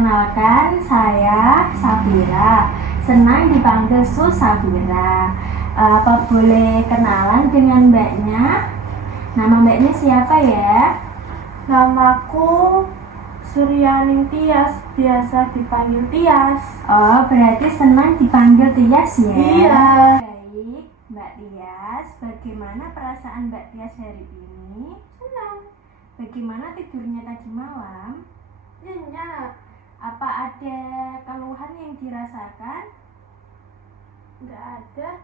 Perkenalkan, saya Safira. Senang dipanggil Su Safira. Apa boleh kenalan dengan mbaknya? Nama mbaknya siapa ya? Namaku Suryaning Tias, biasa dipanggil Tias. Oh, berarti senang dipanggil Tias ya? Iya. Baik, Mbak Tias. Bagaimana perasaan Mbak Tias hari ini? Senang. Bagaimana tidurnya tadi malam? Nyenyak. Apa ada keluhan yang dirasakan? Nggak ada.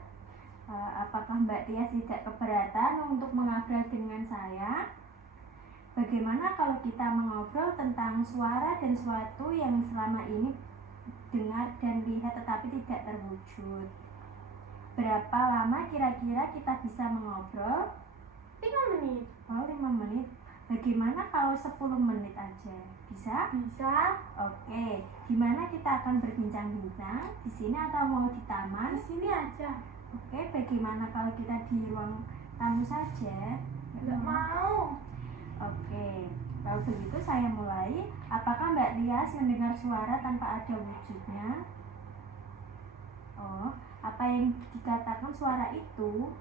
Apakah Mbak Tias tidak keberatan untuk mengobrol dengan saya? Bagaimana kalau kita mengobrol tentang suara dan sesuatu yang selama ini dengar dan lihat tetapi tidak terwujud? Berapa lama kira-kira kita bisa mengobrol? 5 menit. Oh, 5 menit. Bagaimana kalau 10 menit aja? Bisa? Bisa. Oke. Di mana kita akan berbincang-bincang? Di sini atau mau di taman? Di sini aja. Oke, bagaimana kalau kita di ruang tamu saja? Nggak mau. Oke, kalau begitu saya mulai. Apakah Mbak Tias mendengar suara tanpa ada wujudnya? Oh, apa yang dikatakan suara itu?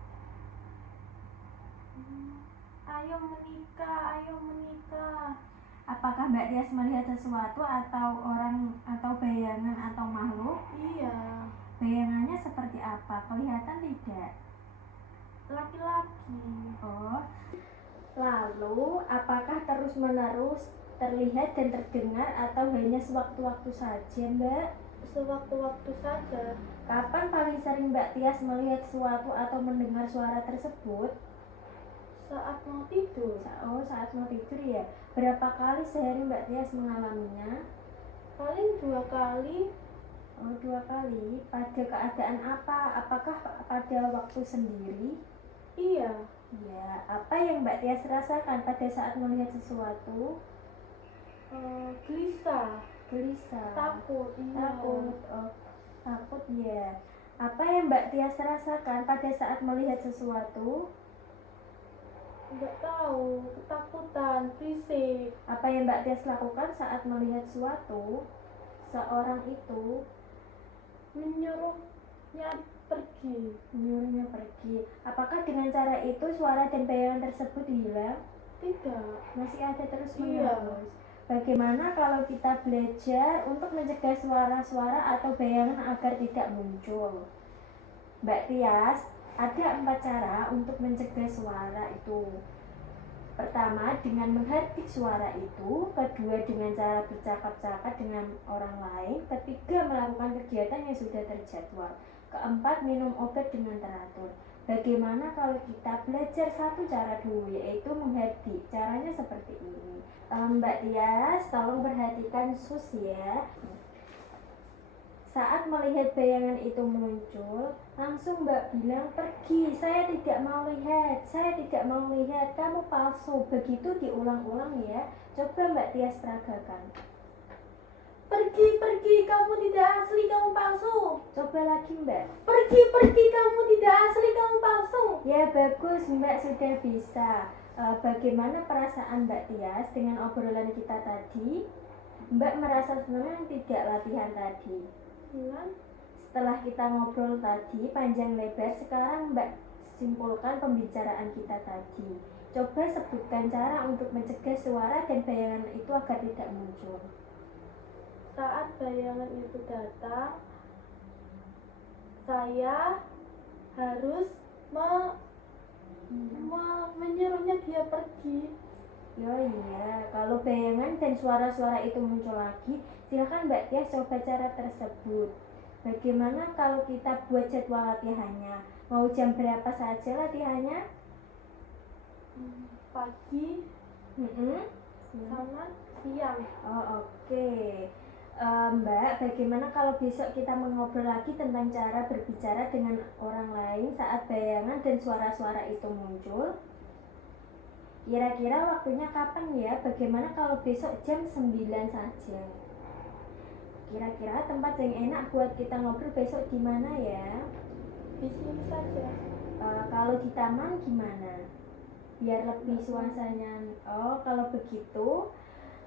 Ayo menikah, ayo menikah. Apakah Mbak Tias melihat sesuatu atau orang atau bayangan atau makhluk? Iya. Bayangannya seperti apa? Kelihatan tidak? Laki-laki. Oh, lalu apakah terus-menerus terlihat dan terdengar atau hanya sewaktu-waktu saja, Mbak? Sewaktu-waktu saja. Kapan paling sering Mbak Tias melihat sesuatu atau mendengar suara tersebut? Saat mau tidur. Oh, saat mau tidur ya. Berapa kali sehari Mbak Tias mengalaminya? Paling 2 kali. Oh, 2 kali. Pada keadaan apa? Apakah pada waktu sendiri? Iya. Ya, apa yang Mbak Tias rasakan pada saat melihat sesuatu? Gelisah. Gelisah. Takut. Iya. Takut. Oh, takut ya. Apa yang Mbak Tias rasakan pada saat melihat sesuatu? Nggak tahu. Ketakutan. Berisik. Apa yang Mbak Tias lakukan saat melihat sesuatu? Seorang itu Menyuruhnya pergi. menyuruhnya pergi. Apakah dengan cara itu suara dan bayangan tersebut hilang? Tidak. Masih ada terus Iya. menerus. Bagaimana kalau kita belajar untuk mencegah suara-suara atau bayangan agar tidak muncul? Mbak Tias, ada 4 cara untuk mencegah suara itu. Pertama, dengan menghardik suara itu. Kedua, dengan cara bercakap-cakap dengan orang lain. Ketiga, melakukan kegiatan yang sudah terjadwal. Keempat, minum obat dengan teratur. Bagaimana kalau kita belajar satu cara dulu, yaitu menghardik? Caranya seperti ini. Mbak Tias, tolong perhatikan sus ya. Saat melihat bayangan itu muncul, langsung Mbak bilang, pergi, saya tidak mau lihat, saya tidak mau lihat, kamu palsu. Begitu diulang-ulang ya. Coba Mbak Tias peragakan. Pergi, pergi, kamu tidak asli, kamu palsu. Coba lagi Mbak. Pergi, pergi, kamu tidak asli, kamu palsu. Ya bagus, Mbak sudah bisa. Bagaimana perasaan Mbak Tias dengan obrolan kita tadi? Mbak merasa senang tidak latihan tadi? Setelah kita ngobrol tadi panjang lebar, sekarang Mbak simpulkan pembicaraan kita tadi. Coba sebutkan cara untuk mencegah suara dan bayangan itu agar tidak muncul. Saat bayangan itu datang, saya harus menyuruhnya dia pergi. Ya iya, kalau bayangan dan suara-suara itu muncul lagi, silakan Mbak Tias coba cara tersebut. Bagaimana kalau kita buat jadwal latihannya? Mau jam berapa saja latihannya? Pagi sama siang. Oh oke. Mbak, bagaimana kalau besok kita mengobrol lagi tentang cara berbicara dengan orang lain saat bayangan dan suara-suara itu muncul? Kira-kira waktunya kapan ya? Bagaimana kalau besok jam 9 saja? Kira-kira tempat yang enak buat kita ngobrol besok di mana ya? Di sini saja. Kalau di taman gimana? Biar lebih suasananya. Oh, kalau begitu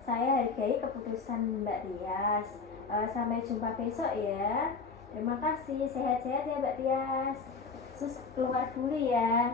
saya hargai keputusan Mbak Tias. Sampai jumpa besok ya. Terima kasih, sehat-sehat ya Mbak Tias. Sus keluar dulu ya.